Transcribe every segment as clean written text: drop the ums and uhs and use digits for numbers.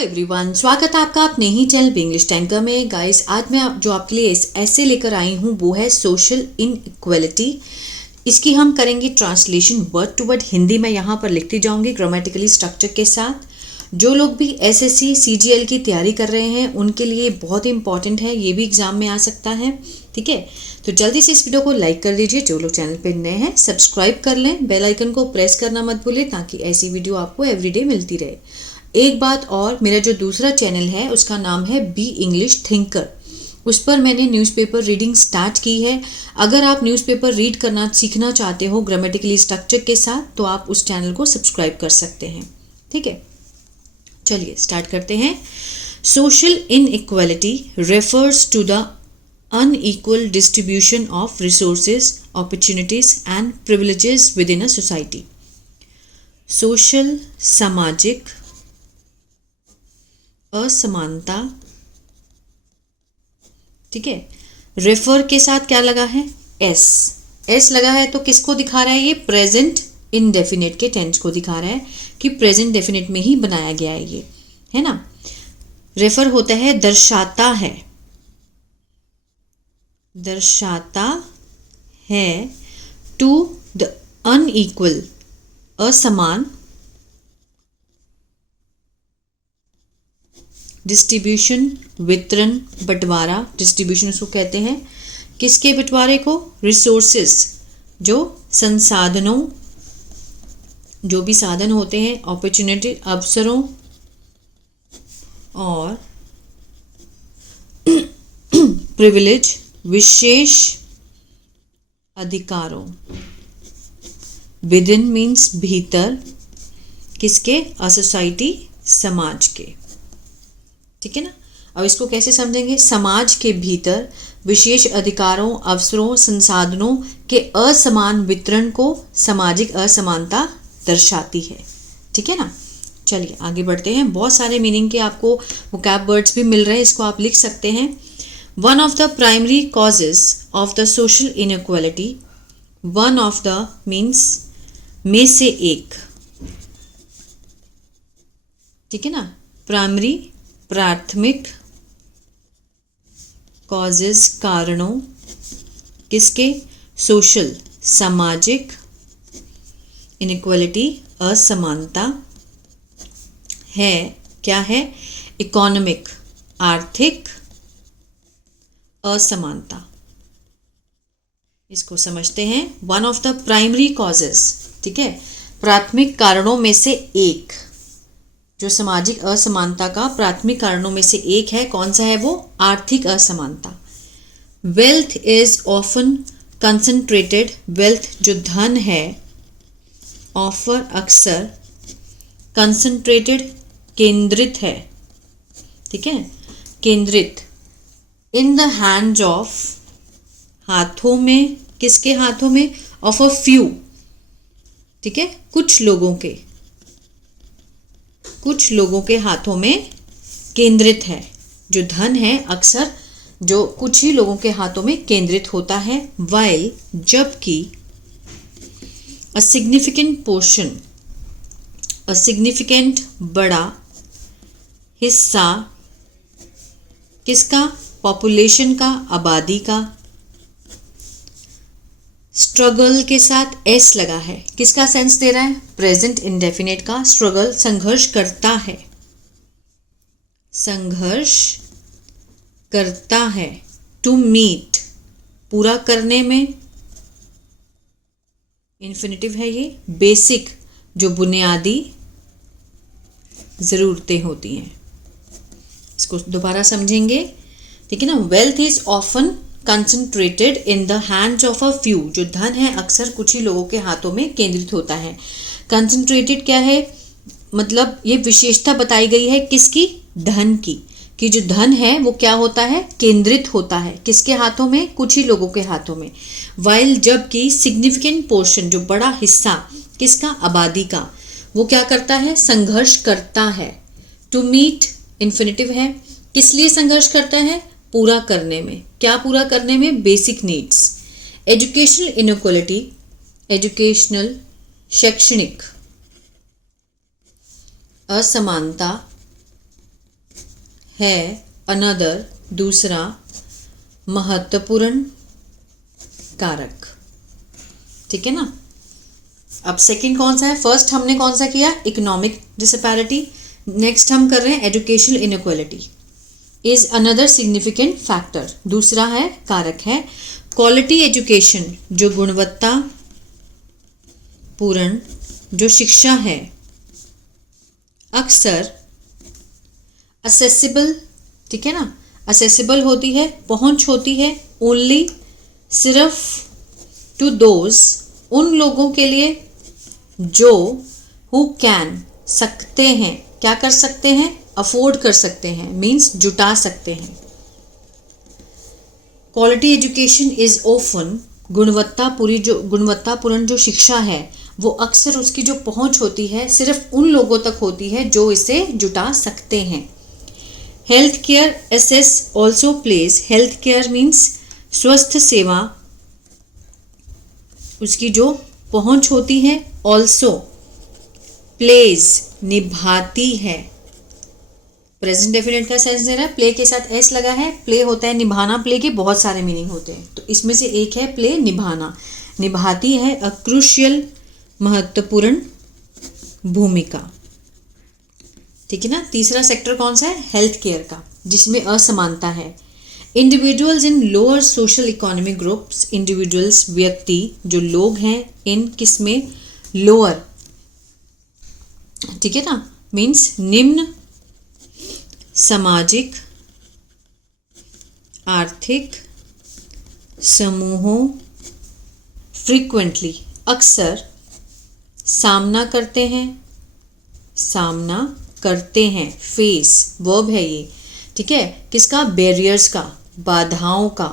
Everyone, स्वागत है आपका अपने ही चैनल इंग्लिश टैंकर में। गाइस, आज मैं जो आपके लिए ऐसे लेकर आई हूँ वो है सोशल इनइक्वालिटी। इसकी हम करेंगे translation word to word. Hindi में यहाँ पर लिखती जाऊँगी ग्रामेटिकली स्ट्रक्चर के साथ। जो लोग भी एसएससी सीजीएल की तैयारी कर रहे हैं उनके लिए बहुत ही इंपॉर्टेंट है, ये भी एग्जाम में आ सकता है। ठीक है, तो जल्दी से इस वीडियो को लाइक कर दीजिए। जो लोग चैनल पर नए हैं सब्सक्राइब कर लें, बेल आइकन को प्रेस करना मत भूलें ताकि ऐसी वीडियो आपको एवरीडे मिलती रहे। एक बात और, मेरा जो दूसरा चैनल है उसका नाम है बी इंग्लिश थिंकर। उस पर मैंने न्यूज़पेपर रीडिंग स्टार्ट की है। अगर आप न्यूज़पेपर रीड करना सीखना चाहते हो ग्रामेटिकली स्ट्रक्चर के साथ तो आप उस चैनल को सब्सक्राइब कर सकते हैं। ठीक है, चलिए स्टार्ट करते हैं। Social inequality refers to the unequal distribution of resources, opportunities and privileges within a society. Social सामाजिक असमानता। ठीक है, रेफर के साथ क्या लगा है? एस लगा है, तो किसको दिखा रहा है? ये प्रेजेंट इनडेफिनेट के टेंस को दिखा रहा है कि प्रेजेंट डेफिनेट में ही बनाया गया है ये, है ना। रेफर होता है दर्शाता है, दर्शाता है टू द अनइक्वल, असमान डिस्ट्रीब्यूशन, वितरण, बंटवारा। डिस्ट्रीब्यूशन उसको कहते हैं, किसके बंटवारे को? रिसोर्सेस, जो संसाधनों, जो भी साधन होते हैं, अपॉर्चुनिटी, अवसरों और प्रिविलेज, विशेष अधिकारों। विदिन मीन्स भीतर, किसके? अ सोसाइटी, समाज के। ठीक है ना। अब इसको कैसे समझेंगे? समाज के भीतर विशेष अधिकारों, अवसरों, संसाधनों के असमान वितरण को सामाजिक असमानता दर्शाती है। ठीक है ना। चलिए आगे बढ़ते हैं। बहुत सारे मीनिंग के आपको वोकैब वर्ड्स भी मिल रहे हैं, इसको आप लिख सकते हैं। One of the primary causes of the social inequality, one of the means में से एक। ठीक है ना। प्राइमरी प्राथमिक, कॉजेज कारणों, किसके? सोशल सामाजिक, इनइक्वालिटी असमानता है, क्या है? इकोनॉमिक आर्थिक असमानता। इसको समझते हैं। One of the primary causes, ठीक है, प्राथमिक कारणों में से एक। जो सामाजिक असमानता का प्राथमिक कारणों में से एक है, कौन सा है वो? आर्थिक असमानता। Wealth is often concentrated, wealth जो धन है, ऑफर अक्सर, कंसंट्रेटेड केंद्रित है। ठीक है, केंद्रित। इन द हैंड्स ऑफ, हाथों में, किसके हाथों में? Of a few. ठीक है, कुछ लोगों के, कुछ लोगों के हाथों में केंद्रित है। जो धन है अक्सर जो कुछ ही लोगों के हाथों में केंद्रित होता है। वाइल, जबकि a significant portion, a significant बड़ा हिस्सा, किसका? पॉपुलेशन का, आबादी का। स्ट्रगल के साथ एस लगा है, किसका सेंस दे रहा है? प्रेजेंट इंडेफिनेट का। स्ट्रगल संघर्ष करता है, संघर्ष करता है। टू मीट पूरा करने में, इन्फिनिटिव है ये। बेसिक जो बुनियादी ज़रूरतें होती हैं, इसको दोबारा समझेंगे। ठीक है ना। Wealth is often concentrated in the hands of a few, जो धन है अक्सर कुछ ही लोगों के हाथों में केंद्रित होता है। कंसंट्रेटेड क्या है? मतलब ये विशेषता बताई गई है किसकी? धन की, कि जो धन है वो क्या होता है? केंद्रित होता है। किसके हाथों में? कुछ ही लोगों के हाथों में। वाइल, जबकि सिग्निफिकेंट पोर्शन जो बड़ा हिस्सा, किसका? आबादी का, वो क्या करता है? संघर्ष करता है। टू मीट इन्फिनिटिव है। किस लिए संघर्ष करता है? पूरा करने में। क्या पूरा करने में? Basic needs. Educational inequality, educational शैक्षणिक असमानता है अनदर दूसरा महत्वपूर्ण कारक। ठीक है ना। अब सेकंड कौन सा है? फर्स्ट हमने कौन सा किया? इकोनॉमिक डिसपैरिटी। नेक्स्ट हम कर रहे हैं educational inequality is another significant factor, दूसरा है कारक है। क्वालिटी एजुकेशन, जो गुणवत्ता पूर्ण जो शिक्षा है, अक्सर असेसिबल, ठीक है ना, असेसिबल होती है, पहुंच होती है, ओनली सिर्फ टू दोज उन लोगों के लिए जो हु कैन सकते हैं, क्या कर सकते हैं? अफोर्ड कर सकते हैं, मीन्स जुटा सकते हैं। क्वालिटी एजुकेशन इज ऑफन, गुणवत्तापूर्ण जो शिक्षा है वो अक्सर उसकी जो पहुंच होती है सिर्फ उन लोगों तक होती है जो इसे जुटा सकते हैं। Health care access also place, health care means स्वास्थ्य सेवा, उसकी जो पहुंच होती है, ऑल्सो प्लेज निभाती है। प्रेजेंट डेफिनेट का सेंस दे रहा है, प्ले के साथ एस लगा है, प्ले होता है निभाना, प्ले के बहुत सारे मीनिंग होते हैं, तो इसमें से एक है प्ले, निभाना, निभाती है अ क्रूशियल महत्वपूर्ण भूमिका। ठीक है ना। तीसरा सेक्टर कौन सा है? हेल्थ केयर का, जिसमें असमानता है। Individuals in lower social economic groups, individuals व्यक्ति जो लोग हैं इन किसमें? लोअर, ठीक है ना, मीन्स निम्न सामाजिक आर्थिक समूहों फ्रीक्वेंटली अक्सर सामना करते हैं, फेस वर्ब है ये, ठीक है, किसका? बैरियर्स का, बाधाओं का।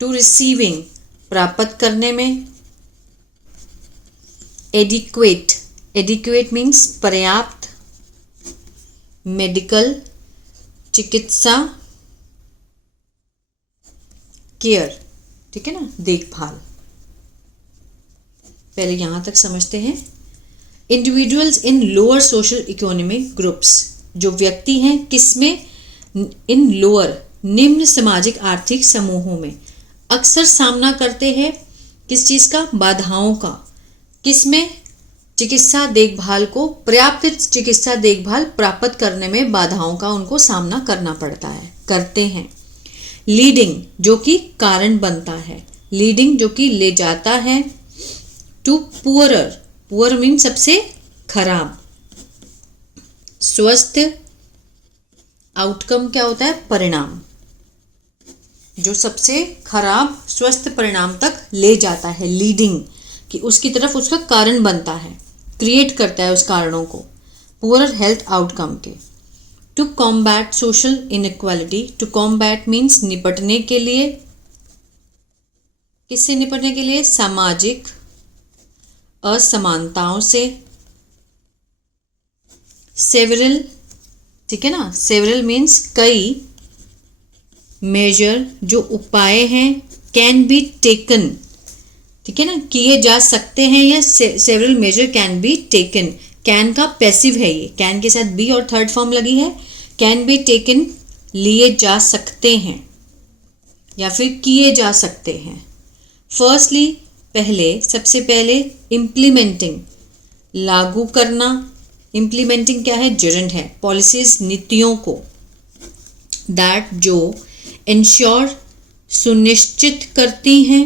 टू रिसीविंग प्राप्त करने में, एडिक्वेट मीन्स पर्याप्त, मेडिकल चिकित्सा केयर, ठीक है ना, देखभाल। पहले यहां तक समझते हैं। Individuals in lower social economic groups, जो व्यक्ति हैं किसमें? इन लोअर निम्न सामाजिक आर्थिक समूहों में अक्सर सामना करते हैं किस चीज का? बाधाओं का। किसमें? चिकित्सा देखभाल को, पर्याप्त चिकित्सा देखभाल प्राप्त करने में बाधाओं का उनको सामना करना पड़ता है, करते हैं। लीडिंग, जो कि कारण बनता है, लीडिंग जो कि ले जाता है, टू पुअरर, पुअर मीन सबसे खराब, स्वस्थ आउटकम क्या होता है? परिणाम, जो सबसे खराब स्वस्थ परिणाम तक ले जाता है, लीडिंग कि उसकी तरफ उसका कारण बनता है, क्रिएट करता है उस कारणों को, पुअर हेल्थ आउटकम के। To combat social inequality, to combat means निपटने के लिए, किससे निपटने के लिए? सामाजिक असमानताओं से। सेवरल, ठीक है ना, सेवरल मीन्स कई, मेजर जो उपाय हैं, कैन बी टेकन, ठीक है ना, किए जा सकते हैं, या several measure can be taken, can का पैसिव है ये, कैन के साथ बी और थर्ड फॉर्म लगी है, कैन बी टेकन लिए जा सकते हैं या फिर किए जा सकते हैं। फर्स्टली पहले, सबसे पहले इम्प्लीमेंटिंग लागू करना, इम्प्लीमेंटिंग क्या है? जरंड है, पॉलिसीज नीतियों को, दैट जो इंश्योर सुनिश्चित करती हैं,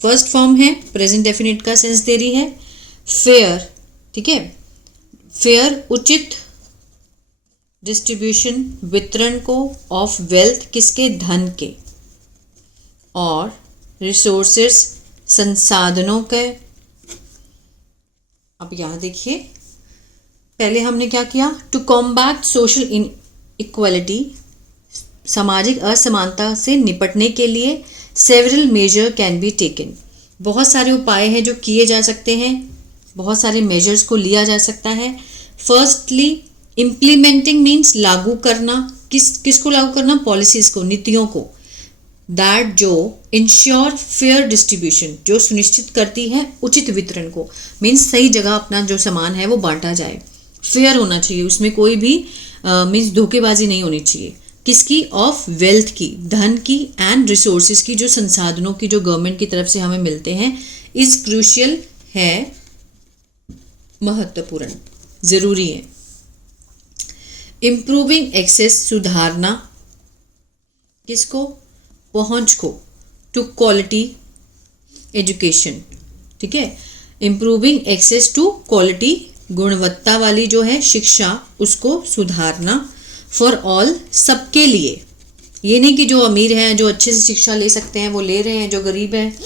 फर्स्ट फॉर्म है, प्रेजेंट डेफिनेट का सेंस दे रही है। फेयर, ठीक है, फेयर उचित डिस्ट्रीब्यूशन वितरण को, ऑफ वेल्थ किसके? धन के, और रिसोर्सेस संसाधनों के। अब यहां देखिए, पहले हमने क्या किया? टू कॉम्बैट सोशल इनइक्वालिटी, सामाजिक असमानता से निपटने के लिए several measure can be taken, बहुत सारे उपाय हैं जो किए जा सकते हैं, बहुत सारे मेजर्स को लिया जा सकता है। फर्स्टली इम्प्लीमेंटिंग मीन्स लागू करना, किसको लागू करना? पॉलिसीज को, नीतियों को, दैट जो इंश्योर फेयर डिस्ट्रीब्यूशन, जो सुनिश्चित करती है उचित वितरण को, मीन्स सही जगह अपना जो सामान है वो बांटा जाए, फेयर होना चाहिए, उसमें कोई भी मीन्स धोखेबाजी नहीं होनी चाहिए। किसकी? ऑफ वेल्थ की, धन की, एंड रिसोर्सेज की, जो संसाधनों की जो गवर्नमेंट की तरफ से हमें मिलते हैं, इज क्रूशियल है, महत्वपूर्ण, जरूरी है। इम्प्रूविंग एक्सेस, सुधारना, किसको? पहुंच को, टू क्वालिटी एजुकेशन, ठीक है। इम्प्रूविंग एक्सेस टू क्वालिटी, गुणवत्ता वाली जो है शिक्षा, उसको सुधारना, फॉर ऑल, सबके लिए। ये नहीं कि जो अमीर हैं, जो अच्छे से शिक्षा ले सकते हैं वो ले रहे हैं, जो गरीब हैं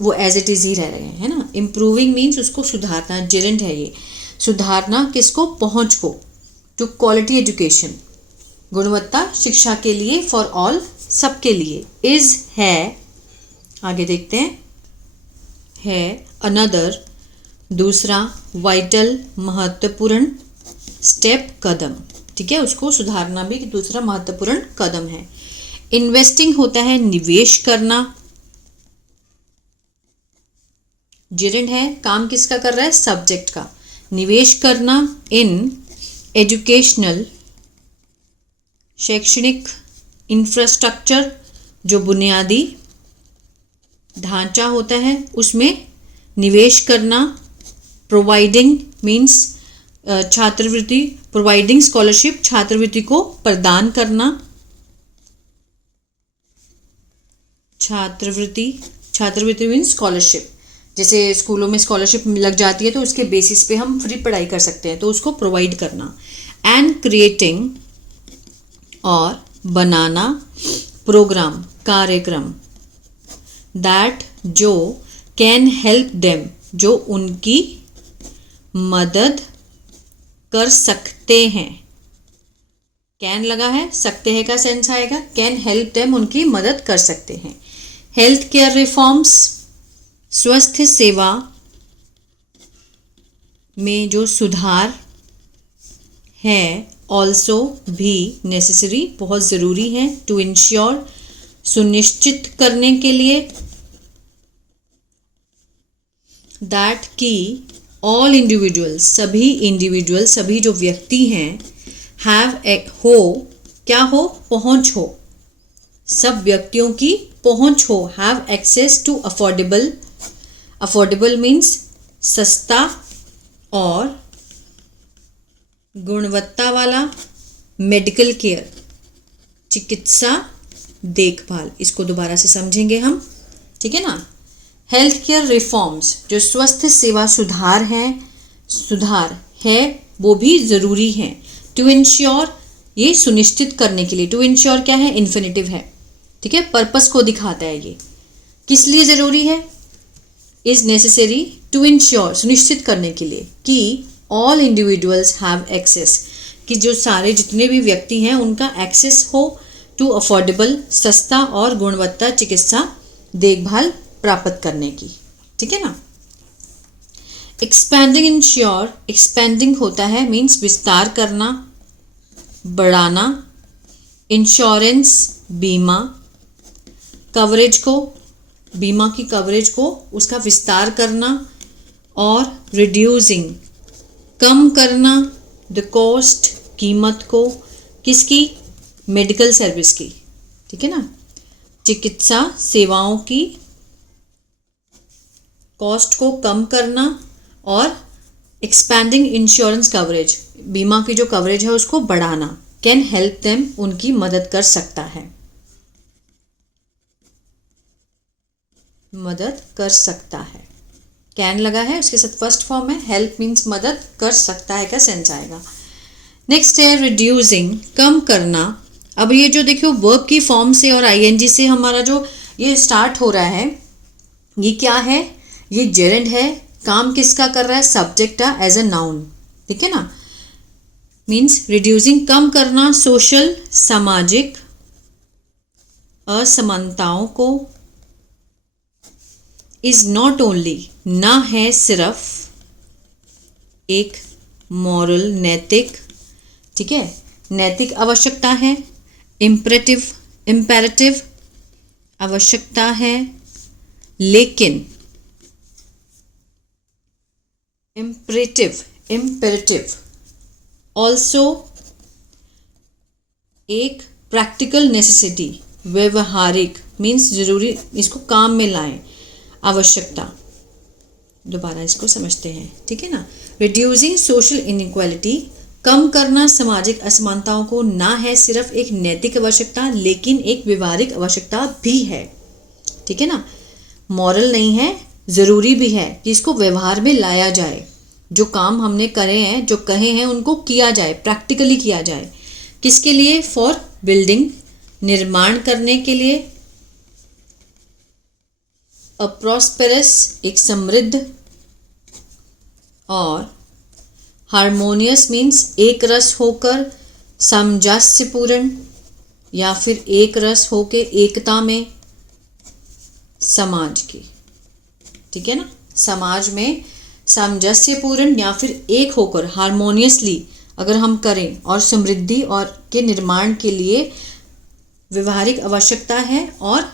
वो एज इट इज़ ही रह रहे हैं, है ना। इम्प्रूविंग मीन्स उसको सुधारना, जेरेंट है ये। सुधारना किसको? पहुंच को, टू क्वालिटी एजुकेशन, गुणवत्ता शिक्षा के लिए, फॉर ऑल, सबके लिए। इज है, आगे देखते हैं, है, अनदर, दूसरा, वाइटल, महत्वपूर्ण, स्टेप, कदम, ठीक है। उसको सुधारना भी दूसरा महत्वपूर्ण कदम है। इन्वेस्टिंग होता है निवेश करना, जेरेंट है, काम किसका कर रहा है? सब्जेक्ट का। निवेश करना इन एजुकेशनल, शैक्षणिक, इंफ्रास्ट्रक्चर, जो बुनियादी ढांचा होता है उसमें निवेश करना। प्रोवाइडिंग मीन्स छात्रवृत्ति, प्रोवाइडिंग स्कॉलरशिप, छात्रवृत्ति को प्रदान करना। छात्रवृत्ति मीन्स स्कॉलरशिप, जैसे स्कूलों में स्कॉलरशिप लग जाती है तो उसके बेसिस पे हम फ्री पढ़ाई कर सकते हैं, तो उसको प्रोवाइड करना। एंड क्रिएटिंग, और बनाना, प्रोग्राम, कार्यक्रम, दैट, जो, कैन हेल्प देम, जो उनकी मदद कर सकते हैं। कैन लगा है, सकते हैं का सेंस आएगा, कैन हेल्प देम, उनकी मदद कर सकते हैं। हेल्थ केयर रिफॉर्म्स, स्वास्थ्य सेवा में जो सुधार है, ऑल्सो, भी, नेसेसरी, बहुत ज़रूरी है, टू इंश्योर, सुनिश्चित करने के लिए, दैट, की, ऑल इंडिविजुअल्स, सभी इंडिविजुअल, सभी जो व्यक्ति हैं, हैव, हो, क्या हो? पहुंच हो, सब व्यक्तियों की पहुंच हो, have access to affordable, affordable means सस्ता और गुणवत्ता वाला, मेडिकल केयर, चिकित्सा देखभाल। इसको दोबारा से समझेंगे हम, ठीक है ना। हेल्थ केयर रिफॉर्म्स, जो स्वास्थ्य सेवा सुधार है वो भी ज़रूरी है। टू इंश्योर, ये सुनिश्चित करने के लिए, टू इंश्योर क्या है? इन्फिनिटिव है, ठीक है, पर्पस को दिखाता है। ये किस लिए ज़रूरी है? इज़ नेसेसरी टू इंश्योर, सुनिश्चित करने के लिए, कि ऑल इंडिविजुअल्स हैव एक्सेस, कि जो सारे जितने भी व्यक्ति हैं उनका एक्सेस हो टू अफोर्डेबल, सस्ता और गुणवत्ता चिकित्सा देखभाल प्राप्त करने की, ठीक है ना। एक्सपैंडिंग इंश्योर, एक्सपैंडिंग होता है मीन्स विस्तार करना, बढ़ाना। इंश्योरेंस, बीमा, कवरेज को, बीमा की कवरेज को, उसका विस्तार करना। और रिड्यूसिंग, कम करना, द कॉस्ट, कीमत को, किसकी? मेडिकल सर्विस की, ठीक है ना, चिकित्सा सेवाओं की कॉस्ट को कम करना। और एक्सपैंडिंग इंश्योरेंस कवरेज, बीमा की जो कवरेज है उसको बढ़ाना। कैन हेल्प देम, उनकी मदद कर सकता है, मदद कर सकता है। कैन लगा है, उसके साथ फर्स्ट फॉर्म है, हेल्प मीन्स मदद कर सकता है का सेंस आएगा। नेक्स्ट है रिड्यूसिंग, कम करना। अब ये जो देखियो वर्ब की फॉर्म से और आईएनजी से हमारा जो ये स्टार्ट हो रहा है, ये क्या है? ये जेरेंड है। काम किसका कर रहा है? सब्जेक्ट है एज अ नाउन, ठीक है ना। मीन्स रिड्यूसिंग, कम करना, सोशल, सामाजिक असमानताओं को। इज नॉट ओनली, ना है सिर्फ, एक मॉरल, नैतिक, ठीक है, नैतिक आवश्यकता है। इम्परेटिव, इम्पेरेटिव आवश्यकता है, लेकिन इम्परेटिव, इम्पेरेटिव ऑल्सो एक प्रैक्टिकल नेसेसिटी, व्यवहारिक मीन्स जरूरी, इसको काम में लाएं, आवश्यकता। दोबारा इसको समझते हैं, ठीक है ना। रिड्यूसिंग सोशल इनइक्वालिटी, कम करना सामाजिक असमानताओं को, ना है सिर्फ एक नैतिक आवश्यकता लेकिन एक व्यवहारिक आवश्यकता भी है, ठीक है ना। मॉरल नहीं है, ज़रूरी भी है कि इसको व्यवहार में लाया जाए। जो काम हमने करे हैं, जो कहे हैं, उनको किया जाए, प्रैक्टिकली किया जाए। किसके लिए? फॉर बिल्डिंग, निर्माण करने के लिए। अ प्रॉस्पेरस, एक समृद्ध, और हारमोनियस मीन्स एक रस होकर, सामंजस्यपूर्ण या फिर एक रस होके, एकता में, समाज की, ठीक है ना। समाज में सामंजस्यपूर्ण या फिर एक होकर, हारमोनियसली अगर हम करें, और समृद्धि और के निर्माण के लिए व्यवहारिक आवश्यकता है और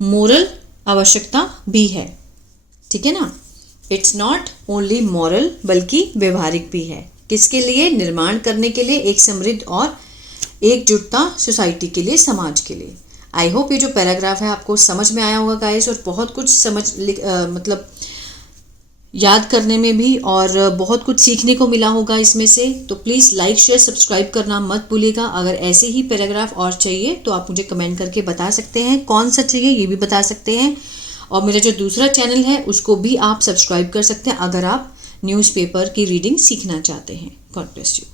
मोरल आवश्यकता भी है, ठीक है ना। इट्स नॉट ओनली मॉरल बल्कि व्यवहारिक भी है। किसके लिए? निर्माण करने के लिए, एक समृद्ध और एकजुटता सोसाइटी के लिए, समाज के लिए। आई होप ये जो पैराग्राफ है आपको समझ में आया होगा गाइस, और बहुत कुछ मतलब याद करने में भी, और बहुत कुछ सीखने को मिला होगा इसमें से। तो प्लीज़ लाइक शेयर सब्सक्राइब करना मत भूलिएगा। अगर ऐसे ही पैराग्राफ और चाहिए तो आप मुझे कमेंट करके बता सकते हैं, कौन सा चाहिए ये भी बता सकते हैं। और मेरा जो दूसरा चैनल है उसको भी आप सब्सक्राइब कर सकते हैं अगर आप न्यूज़पेपर की रीडिंग सीखना चाहते हैं। God bless you.